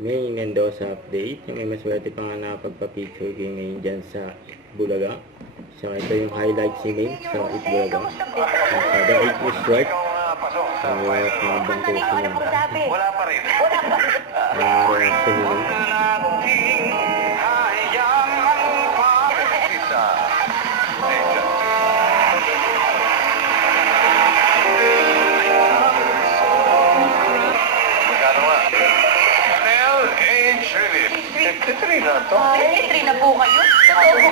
May Mendoza update. May maswerte pa nga nakapagpa-picture kayo ngayon dyan sa Bulaga. So ito yung highlights ni sa Bulaga. The 8 is right. Ang mga bangko sila. Wala pa rin. Reaction nila. Nagtitry na to. Nagtitry na po kayo? Totoo.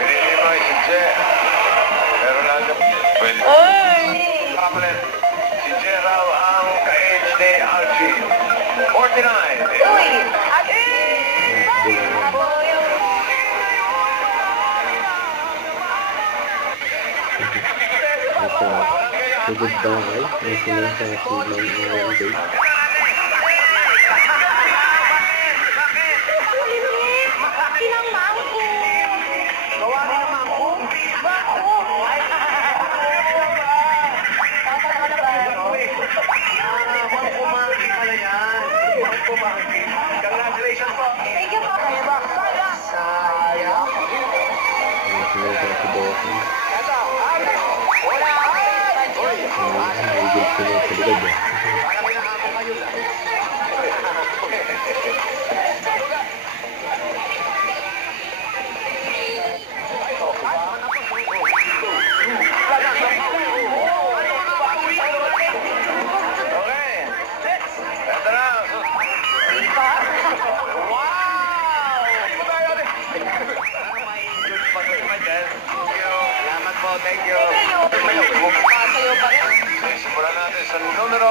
Pinili mo si Je. Pero lang na pwede. Ay! Kapalit. Si Je raw ang ka-age ni Archie. 49. Uy! Ate! Sa goodbye, may sinasasi ng mga day. Sinang mangko? Gawa rin ang mangko. Mangko monkey pala yan. Mangko monkey. Congratulations po. Thank you po. Sayang. May sinasasi Bossy. Ito. Wala. Nahigil sila sa likod eh. Parang pinahapon kayo lang. Okay. Ito na. Wow! Salamat po, thank you. Pasayo pa rin. Simulan natin sa numero...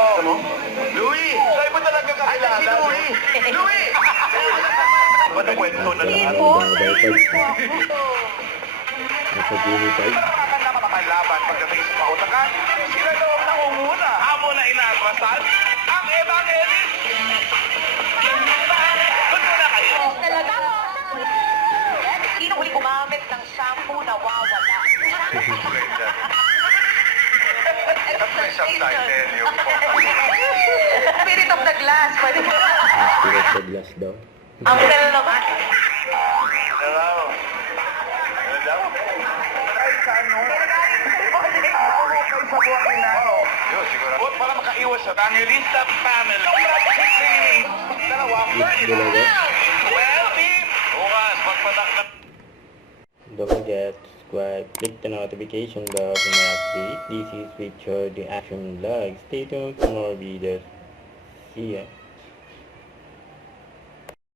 Louie! Sa'yo ba talaga kakilala? Ay, Louie! Louie! Ba't ang kwento na Hindi lahat? po. Bangko nasa Jimmy 5. Makakanda makakalaban pagdating sa pautakan. Sila daw ang nangunguna. Amo na inaatrasan ang evangelist. Ba't muna kayo? Talaga? Sino huli gumamit ng shampoo na wawala? At may subtitle yung Spirit of the glass. Pwede ba? Spirit sa glass daw. Ang galing naman. Hello. Ano daw? Ay, sa ano? Sa buwan na. Yun, siguro. Huwag para makaiwas sa Evangelista family. Dalawa. Bulaga. Well, team. Bukas, magpatak na. Don't forget to subscribe, click the notification bell for my update. This is Richard, the Action Vlog. Stay tuned for more videos. See ya.